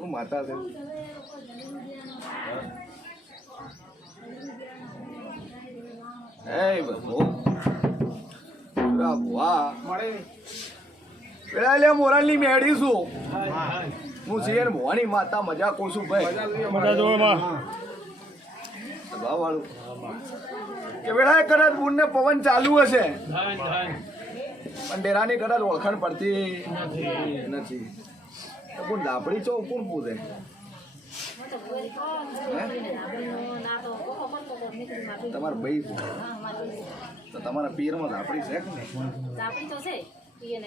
હું માતા છે એ બધું વાહ મળે પેલા લે મોરાલની મેળી છું હું સિયર મોહની માતા મજા કહું છું ભાઈ વાળું કે વેળાએ કદાચ બુનને પવન ચાલુ હશે પણ ડેરાની કદાચ ઓળખાણ પડતી નથી કોણ ધાપડી છો કોણ પૂછે તમારા ભાઈ તો તમારા પિયરમાં ધાપડી છે કે નહીં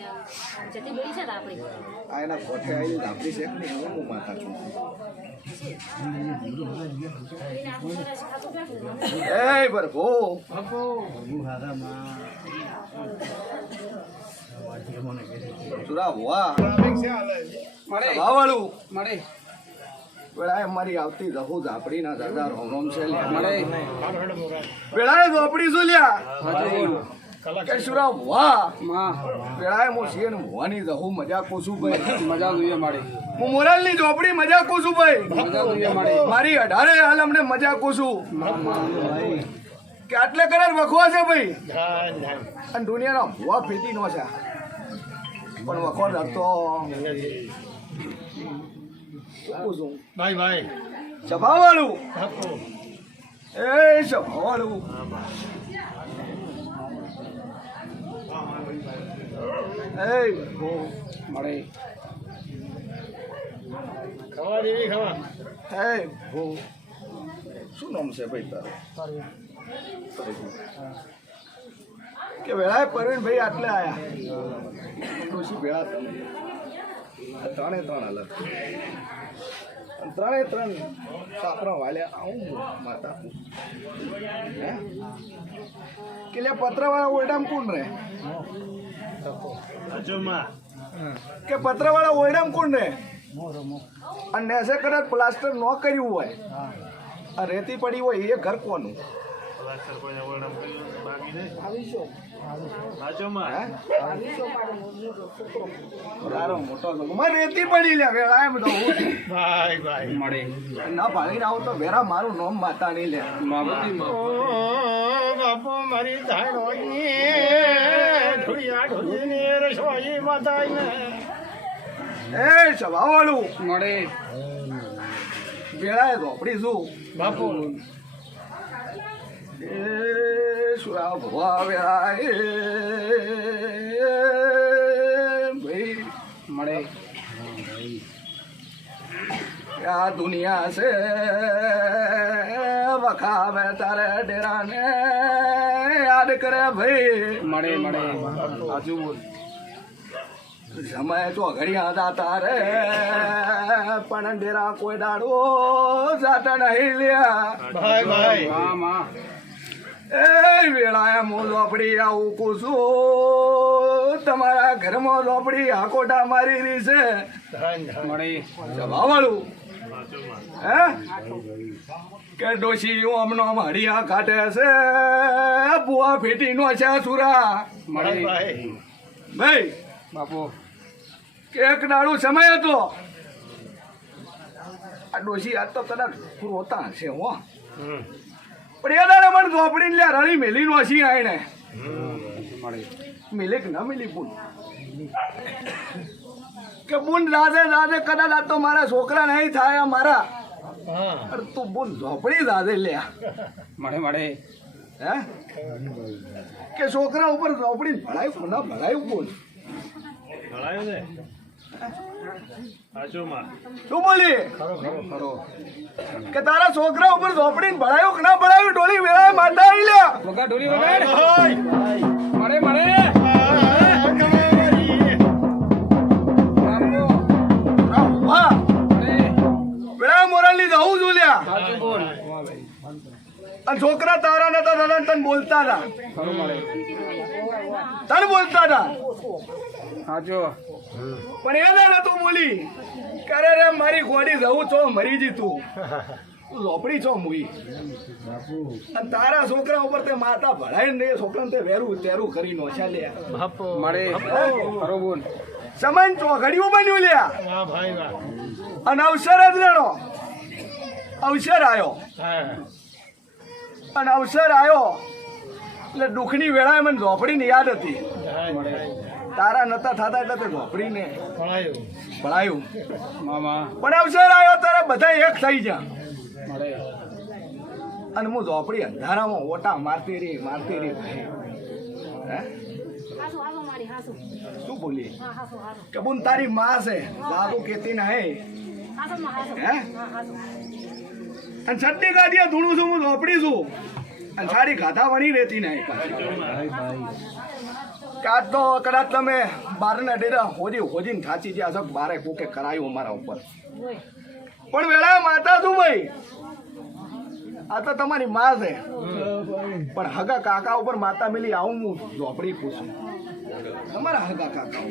આ એના કોઠે આવેલી ધાપડી છે કે નહીં હું માતા છું એ બરફો સુરા વાહ વાળું મળે વેળાએ મારી આવતી રહું ઝાપડી ના દાદા રોમ છે મળે વેળાએ ઝોપડી શું લ્યા કે સુરા વાહ વેળાએ હું સિયન ભવાની રહું મજા કોશું ભાઈ મજા જોઈએ મારી હું મોરાલની ઝોપડી મજા કોશું ભાઈ મજા જોઈએ મારી 18 હાલ અમને મજા કોશું કે આટલે કરાર વખવા છે ભાઈ અને દુનિયાનો ભવા ફેટી નો છે પણ વખો રાખતો ભાઈ ભાઈ સભાવાળું એ સભાવાળું એ મળે ખવા દેવી ખવા હે શું નામ છે ભાઈ તારું કે વેળાએ પરવીનભાઈ આટલે આયા ડોશી ભેળા તમે ત્રણે ત્રણ અલગ ત્રણે ત્રણ સાપરા વાલ્યા આવું માતા કે લે પત્રવાળા ઓરડામાં કોણ રહે કે પત્રવાળા ઓરડામાં કોણ રહે અને નેસે કદાચ પ્લાસ્ટર ન કર્યું હોય આ રેતી પડી હોય એ ઘર કોનું રેતી પડી લે વેળા એમ મળે ના ભાગીને આવું તો વેરા મારું નામ માતા નહીં લે બાપુ મારી એ સભાવાળું મળે વેળાએ ઝોપડી શું બાપુ સુરા ભવા વેળા ભાઈ મળે આ દુનિયા છે વખાવે તારે ડેરાને યાદ કરે ભાઈ મળે મળે આજુ બોલ સમય તો ઘડિયા જાતા રે પણ ડેરા કોઈ દાડો જાતા નહીં લ્યા ભાઈ ભાઈ એ વેળાએ હું ઝોપડી આવું કુશું તમારા ઘરમાં ઝોપડી આકોટા મારી રહી છે મળી જવાવાળું હે કે ડોશી અમનો હડિયા કાઢે છે બુઆ ફેટી નો છે સુરા મળી ભાઈ બાપુ કે એક દાડો સમય હતો આ ડોશી આજ તો કદાચ રોતા હશે હો પણ એ દાડે મને ઝોપડીને લ્યા રળી મેલી નો હસી આઈને મિલે કે ના મિલી બુન કે બુન રાધે રાધે કદાચ આ તો મારા છોકરા નહીં થાય મારા અરે તું બુન ઝોપડી રાધે લ્યા મળે મળે હે કે છોકરા ઉપર ઝોપડી ભણાયું ના ભણાયું બોલ ભણાયું ને શું બોલી કે તારા છોકરા ઉપર ઝોપડી ભણાયું કે ના ભણાયું ડોલી વેળા માતા આવી લ્યા ડોલી વગાડ મળે મળે વેળા મોરાલી જવું છું લ્યા અને છોકરા તારા નતા દાદા તને બોલતા હતા તને બોલતા હતા હાજો પણ એ ના તું બોલી કરે રે મારી ગોડી જવું છો મરી જી તું ઝોપડી છો મુઈ અને તારા છોકરા ઉપર તે માતા ભળાઈને છોકરાને તે વેરું તેરું કરી નો છે લે મળે ખરો બોલ સમન ચોઘડિયું બન્યું લ્યા વાહ ભાઈ વાહ અને અવસર જ લેણો અવસર આવ્યો અને અવસર આવ્યો એટલે દુઃખની વેળાએ મને ઝોપડીની યાદ હતી તારા નતા થતા એટલે તે ઝોપડીને ભણાયું પણ અવસર આવ્યો તારા બધા એક થઈ જા અને હું ઝોપડી અંધારામાં ઓટા મારતી રહી હે શું બોલી કે બોન તારી માં છે દાદુ કેતી ના હે અને છઠ્ઠી ગાડીએ ધૂણું છું હું ઝોપડી છું અને સારી ગાધા વણી રહેતી નહીં કાં તો કદાચ તમે બારના ડેરા હોજીને થાચી ગયા છો બારે કોકે કરાયું અમારા ઉપર પણ વેળા માતા છું ભાઈ આ તો તમારી માં છે પણ હગા કાકા ઉપર માતા મિલી આવું હું ઝોપડી પૂછું તમારા હગા કાકા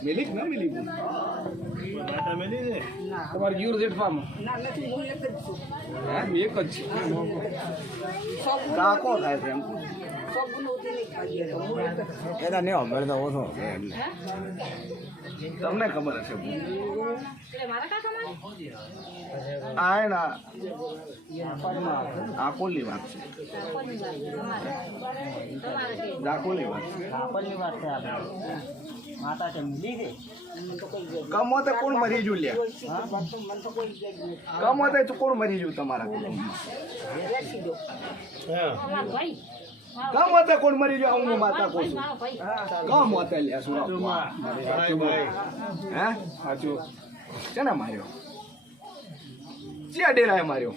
મિલી કે ના મિલી તમારે યુર જેટ ફાર્મ એક જ છે કાકો થાય છે એમ એના નહીં હમણાં તો ઓછો તમને ખબર હશે આ એના આકોલી વાત છે ડાકોલી વાત છે કમો તો કોણ મરી જુ લ્યા કમો તો કોણ મરી જુ તમારા કમ હોતે કોણ મરી જાવ હું માતા કહું છું કમ હોતે લ્યા સુરા હે સાચું કેને માર્યો ચિયા ડેરાએ માર્યો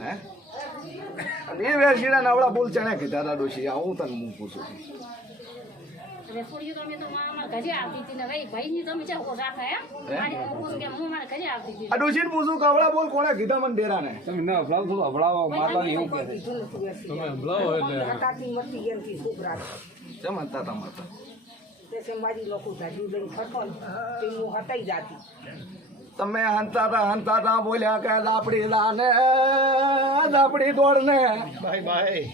હે અને એ વેરશીના નવડા બોલ ચણે કીધા હતા ડોશી હું તને હું પૂછું ડોશી પૂછું કવડા બોલ કોને કીધા મને ડેરા ને તમે હભળાવો થોડું હભળાવો માતા એવું કહે તમે હભળાવો એટલે કેમ હતા તમારા તમે હંતા હતા બોલ્યા કે દાપડી લાને દાપડી દોડ ને ભાઈ ભાઈ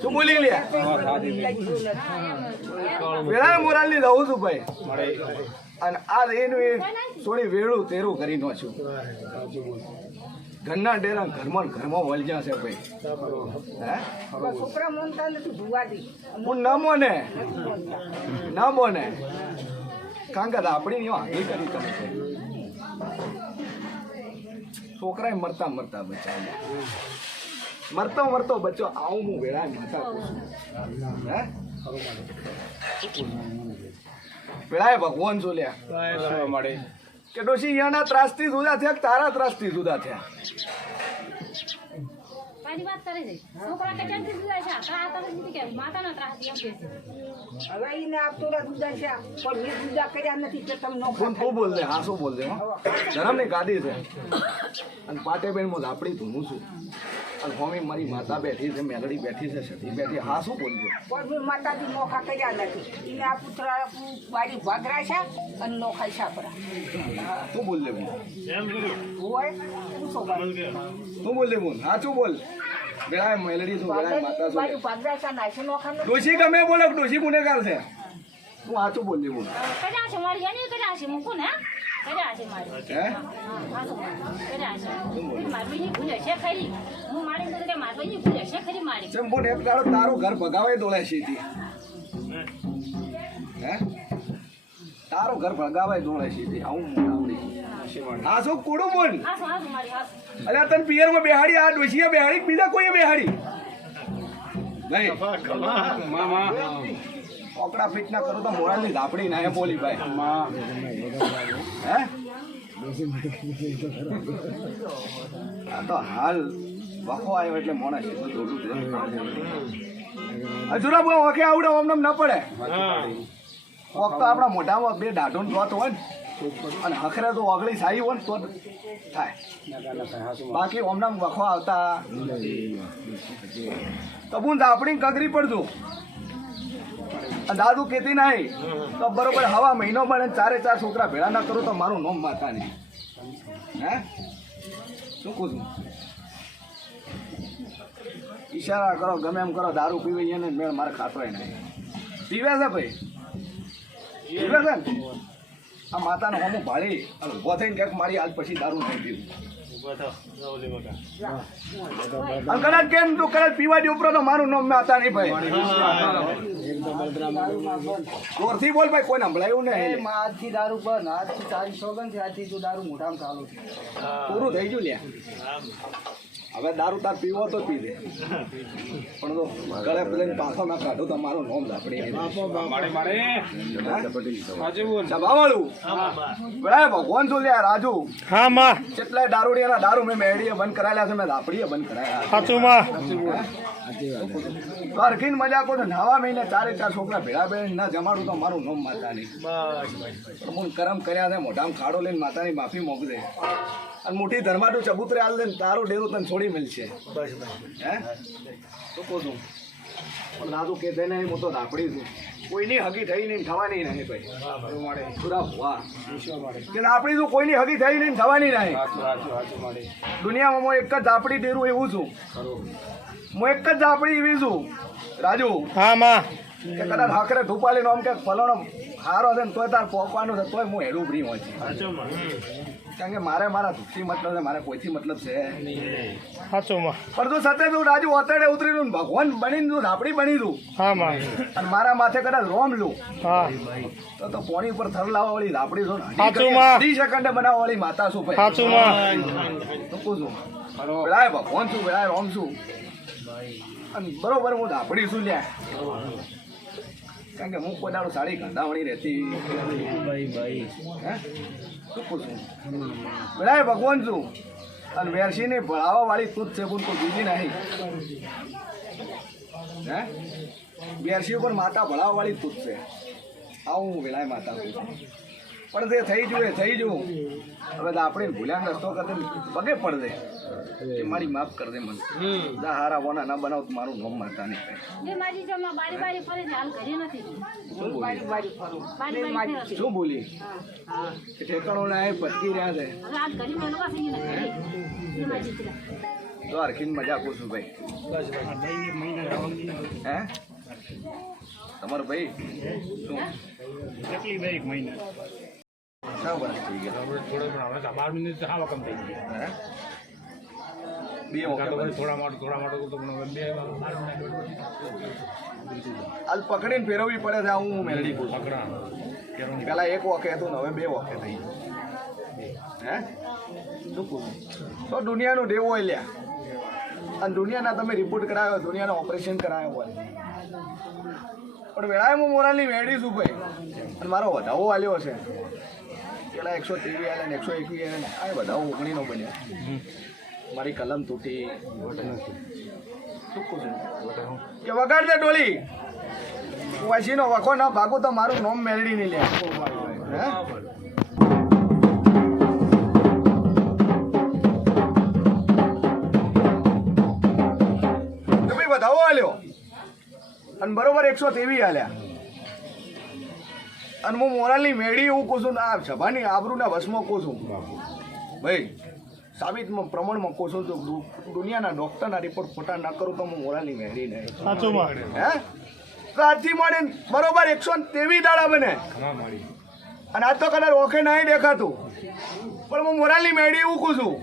શું બોલી લે વેળા મોરાલ ની રહું છું ભાઈ અને આ એનું થોડી વેળું તેરું કરી નો છું ઘરના ડેરા ઘરમાં વળજ્યા છે ભાઈ હું ન મોને કારણ કે આપણી આગી કરી તમે છોકરાએ મરતા મરતો બચ્ચો આવું હું વેળા માતા હે વેળાએ ભગવાન જોલ્યા મળે કે ડોશી યાના ત્રાસથી જુદા થયા કે તારા ત્રાસથી જુદા થયા ધરમની ગાદી છે અને પાટે બેન હું લાપડી ધૂનું છું અને હોમી મારી માતા બેઠી છે મેલડી બેઠી છે સતી બેઠી હા શું બોલજો માતાજી નોખા કર્યા નથી એને આ પુત્ર બારી ભાગરા છે અને નોખા છાપરા શું બોલ દે હોય શું બોલ દે બોલ હા શું બોલ બેડા મેલડી છું બેડા માતા છું ભાગરા છે નાખી નોખા ડોશી ગમે બોલે ડોશી ગુનેગાર છે તું હા શું બોલ દે બોલ કજા છે મારી એની કજા છે મૂકું ને કજા છે મારી હે કજા છે મારી ભૂલે છે ખરી હું મારી તો મારી ભૂલે છે ખરી મારી ચમ બોલ એક દાડો તારું ઘર ભગાવે દોળે છે હે તારું ઘર ભગાવે દોળે છે આવું આવડી આ શું કોડું બોલ હાસો મારી હાસો અલ્યા તને પિયરમાં બેહાડી આ ડોશીએ બેહાડી બીજા કોઈએ બેહાડી નહીં મામા ઓકડા ફિટ ના કરો તો મોરાલની ધાપડી ના હે બોલી ભાઈ હે આ તો હાલ વખો આવ્યો એટલે મોણા છે હજુરા બહુ વખે આવડે અમને ન પડે વખ તો આપણા મોઢામાં બે દાઢો જોતો હોય ને અને હખરે તો ઓગળી સારી હોય ને તો થાય બાકી ઓમના વખો આવતા તો હું ધાપડી કગરી પડતું દાદુ કેતી નહીં તો બરોબર હવા મહિનો બને 4 છોકરા ભેળા ના કરું તો મારું નોમ માતા નહીં હે શું કહું છું ઈશારા કરો ગમે એમ કરો દારૂ પીવે એને મેળ મારે ખાતોય નહીં પીવે છે ભાઈ પીવે છે ને આ માતાને હોમું ભાળી અને ઊભો થઈને ક્યાંક મારી આજ પછી દારૂ નહીં પીવું અને કદાચ કેમ તું કદાચ પીવા ઉપરો તો મારું નામ માતા નહીં ભાઈ જોરથી બોલ ભાઈ કોઈ સંભળાયું નહીં આજથી દારૂ બંધ આજથી તારી સોગન છે આજથી તું દારૂ મોઢામાં ચાલુ છે પૂરું થઈ ગયું લ્યા હવે દારૂ તાર પીવો તો પી દે પણ તો ગળે પેલે પાછો ના કાઢો તો મારું નોમ ઝાપડી વાળું બરાબર ભગવાન શું લ્યા રાજુ હા માં કેટલાય દારૂડિયાના દારૂ મેં મેળીએ બંધ કરાયેલા છે મેં ઝાપડીએ બંધ કરાયા સાચું માં સરખીને મજા કરો નાવા મહિને 4 છોકરા ભેળા બેન ના જમાડું તો મારું નોમ માતાની હું કરમ કર્યા છે મોઢામાં ખાડો લઈને માતાની માફી મોકલે અને મોટી ધર્માટું ચબૂતરે હાલ દે તારું ડેરું તને છોડી મળશે હે તો કહું છું પણ દાદુ કે છે નહીં હું તો ધાપડી છું કોઈની હગી થઈ નહીં થવાની નહીં ભાઈ પૂરા વાહ કે ધાપડી છું કોઈની હગી થઈ નહીં થવાની નહીં દુનિયામાં હું એક જ ધાપડી ડેરું એવું છું હું એક જ ધાપડી એવી છું રાજુ હા માં કે કદાચ હાકરે ધૂપાલી નો આમ કે ફલાણો હારો છે ને તોય તાર પોકવાનું છે તોય હું હેડું ભરી હોય છે કારણ કે મારે મારા ધૂપથી મતલબ છે મારે કોઈથી મતલબ છે સાચું માં પણ તું સતે તું રાજુ ઓતડે ઉતરી તું ભગવાન બની તું ધાપડી બની તું હા માં અને મારા માથે કદાચ રોમ લું હા તો પોણી ઉપર થર લાવવા વાળી ધાપડી છું સાચું માં 30 સેકન્ડે બનાવવા વાળી માતા છું ભાઈ સાચું માં તો કહું છું વેળાય ભગવાન છું વેળાય રોમ છું અને બરોબર હું ધાપડી છું લ્યા કારણ કે હું કોઈ દાડો સાડી ગંધાવણી રહેતી હે શું પૂછું બરાબર ભગવાન છું અને વેરસીને ભણાવવા વાળી તું જ છે પણ કોઈ બીજી નહીં હે વેરસી ઉપર માતા ભણાવવા વાળી તું જ છે આવું હું વેલાય માતા છું પણ તે થઈ જવું એ થઈ જવું હવે તો આપણે ભૂલ્યા રસ્તો કરતે પગે પડ દે કે મારી માફ કર દે મને હારા બોના ના બનાવ તો મારું નામ માતા નહીં જે મારી જો મેં બારી બારી ફરે છે, હાલ ઘરે નથી. બારી બારી ફરું બારી બારી ફરે છે. શું બોલી કે ઠેકાણો ના એ ભટકી રહ્યા છે હવે હાલ ઘરે મેં લોકો થઈ ગયા ઘરે. જે મારી દીકરા. તો હરખીને મજા આપું છું ભાઈ હે તમારો ભાઈ શું શા વર્ષ થઈ ગયા હે? બે વખત હાલ પકડીને ફેરવવી પડે છે હું મેલડી પૂછું પેલા એક વખત હતું ને હવે 2 વખત થઈ હે શું પૂછું તો દુનિયાનું દેવો હોય લ્યા અને દુનિયાના તમે રિપોર્ટ કરાયો દુનિયાનો ઓપરેશન કરાયો હોય પણ વેળાએ હું મોરાલની મેળવી છું ભાઈ અને મારો વધાવો આલ્યો છે પેલા 123 આલે ને 121 આલે ને આ વધાવો 19 નો બન્યો મારી કલમ તૂટી શું કહું છું કે વગાડ દે ડોલી વાસીનો વખો ના ભાગો તો મારું નોમ મેળવી નહીં લે હે વધાવો આલ્યો અને બરોબર 123 આલ્યા અને હું મોરાલની મેળી એવું કહું છું આ સભાની આબરૂના વશમાં કહું છું ભાઈ સાબિતમાં પ્રમાણમાં કહું છું તો દુનિયાના ડૉક્ટરના રિપોર્ટ ખોટા ના કરું તો હું મોરાલની મેળી નહીં સાચું માં હે તો આજથી મળે બરોબર 123 દાડા બને અને આજ તો કદાચ ઓખે નહીં દેખાતું પણ હું મોરાલની મેળી એવું કહું છું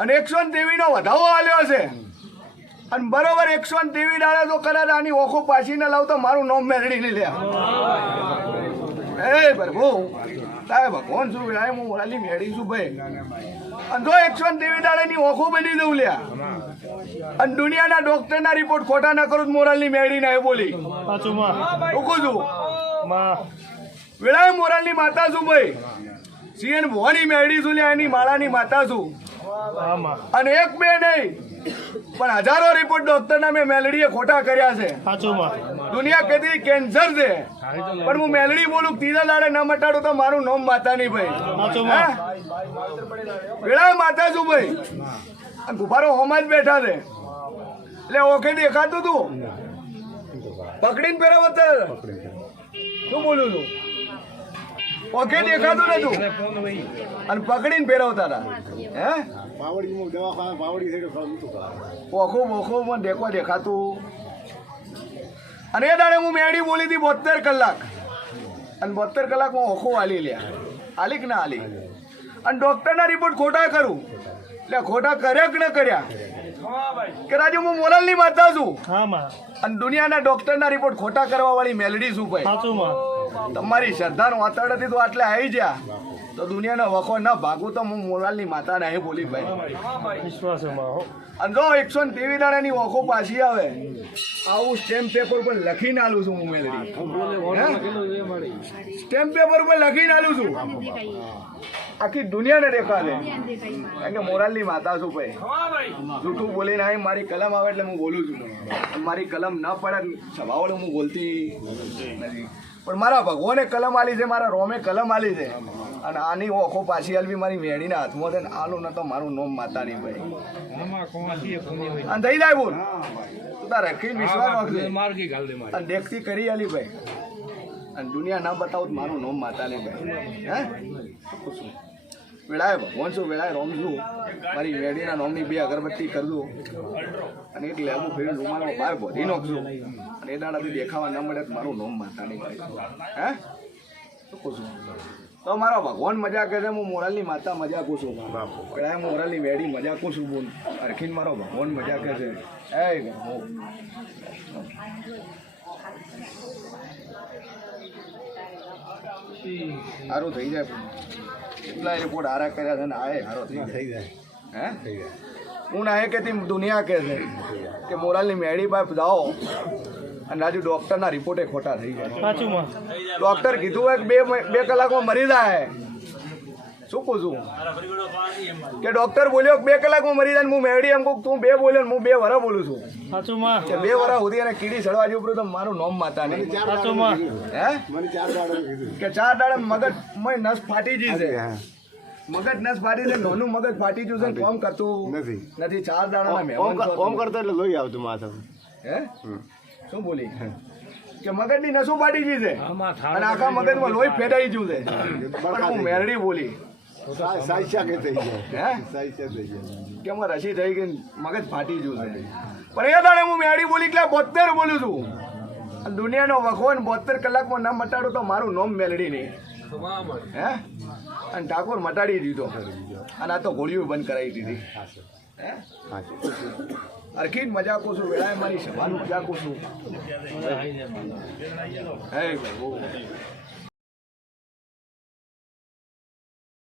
અને 123 નો વધાવો આલ્યો છે અને બરોબર 123 દાડા તો કદાચ આની ઓખો પાછી ના લાવ તો મારું નામ મેળવી નહીં લે એ પ્રભુ તારે ભગવાન શું વેળાએ હું મોરાલી મેળી છું ભાઈ અને જો 123 દાડાની ઓખો બની દઉં લ્યા અને દુનિયાના ડોક્ટરના રિપોર્ટ ખોટા ના કરું મોરાલની મેળી ના એ બોલી સાચું માં રૂકું છું માં વેળાએ મોરાલની માતા છું ભાઈ સીએન ભવાની મેળી છું લ્યા એની માળાની માતા છું હા માં અને એક બે નહીં પણ હજારો રિપોર્ટ ડોક્ટરના મેં મેલડીએ ખોટા કર્યા છે સાચું માં દુનિયા કહેતી કેન્સર છે પણ હું મેલડી બોલું ત્રીજા દાડે ન મટાડું તો મારું નામ માતા નહીં ભાઈ સાચું માં વેળાએ માતા છું ભાઈ આ ગુફારો હોમાં જ બેઠા છે એટલે ઓકે દેખાતું તું પકડીને ફેરવ શું બોલું છું ઓકે દેખાતું નતું અને પકડીને ફેરવતા હતા હે ઓખો મને દેખાતું. અને એ દાડે હું મેડી બોલી હતી 72 કલાક, અને 72 કલાકમાં ઓખો આલી લ્યા, આલી કે ના આલી. અને ડોક્ટરના રિપોર્ટ ખોટા કરું એટલે ખોટા કર્યા કે ન કર્યા કે રાજુ હું મોરલની માતા છું, હા માં અને દુનિયાના ડોક્ટરના રિપોર્ટ ખોટા કરવા વાળી મેલડી છું ભાઈ. સાચું માં તમારી શ્રદ્ધાનો વાતાવરણ હતી તો આટલે આવી જા તો દુનિયાનો વખો ન ભાગું તો હું મોરલની માતા નહીં બોલી ભાઈ. વિશ્વાસ છે માં હો. અને જો 123 દાડાની ઓખો પાછી આવે આવું સ્ટેમ્પ પેપર પર લખીને આલું છું હું મેલડી, સ્ટેમ્પ પેપર પર લખીને આલું છું, આખી દુનિયાને દેખાડે કારણ કે મોરાલની માતા છું ભાઈ. જૂઠું બોલીને આવી મારી કલમ આવે એટલે હું બોલું છું, મારી કલમ ન પડે સભાવડે હું બોલતી નથી. પણ મારા ભગવાને કલમ આલી છે, મારા રોમે કલમ આલી છે, અને આની ઓખો પાછી આલવી મારી મેળીના હાથમાં છે ને આલું ન તો મારું નોમ માતા નહીં ભાઈ. અને થઈ જાય બોલ તું તાર રખી વિશ્વાસ રાખજે અને દેખતી કરી આલી ભાઈ, અને દુનિયા ના બતાવું તો મારું નોમ માતા નહીં ભાઈ. હે વેળાએ ભગવાન છું, વેળાએ રોમ છું, મારી મેડીના નોમની 2 અગરબત્તી કરજો અને એક લેબુ ફેરી રૂમાલમાં બહાર બોધી નાખજો, અને એ દાડાથી દેખાવા ન મળે તો મારું નોમ માતા નહીં ભાઈ. હે શું કહું છું તો મારો ભગવાન મજા કરે, હું મોરલની માતા મજા કું છું, વેળાએ મોરલની મેડી મજા કું છું બોલ, અરખીને મારો ભગવાન મજા કરે છે. એ સારું થઈ જાય, એટલા રિપોર્ટ હારા કર્યા છે ને આ હારો થઈ જાય. હે હું ના કે દુનિયા કે છે કે મોરાલની મેળી પાસે જાઓ અને રાજુ ડૉક્ટરના રિપોર્ટે ખોટા થઈ જાય. સાચું માં ડૉક્ટર કીધું હોય કે બે કલાકમાં મરી જાય. શું કહું છું કે ડૉક્ટર બોલ્યો કે 2 કલાકમાં મરી જાય, હું મેળી એમ કહું તું 2 બોલ્યો ને હું 2 વરસ બોલું છું સાચું માં કે 2 વરસ સુધી એને કીડી સડવા જેવું તો મારું નોમ માતા નહીં. સાચું માં હે કે 4 દાડે મગજ નસ ફાટી ગઈ છે, મગજ નસ ફાટી છે, નાનું મગજ ફાટી ગયું છે, કોમ કરતું નથી. 4 દાડાના મહેમાન ઓમ કરતો એટલે લોહી આવતું માથે. હે શું બોલી કે મગજની નસો ફાટી ગઈ છે અને આખા મગજમાં લોહી ફેડાઈ ગયું છે, પણ હું મેરડી બોલી સાઈશા કે થઈ જાય, હે સાઈશા થઈ જાય. કે અમારે રસી થઈ ગઈ મગજ ફાટી ગયું છે, પણ એ દાડે હું મેરડી બોલી એટલે 72 બોલું છું. અને દુનિયાનો વખો 72 કલાકમાં ના મટાડું તો મારું નામ મેલડી નહીં. હે અને ઠાકોર મટાડી દીધો, અને આ તો ગોળીઓ બંધ કરાવી દીધી. હે અરખી મજાકો છું, વેળાએ મારી સભાનું મજાકો છું. હે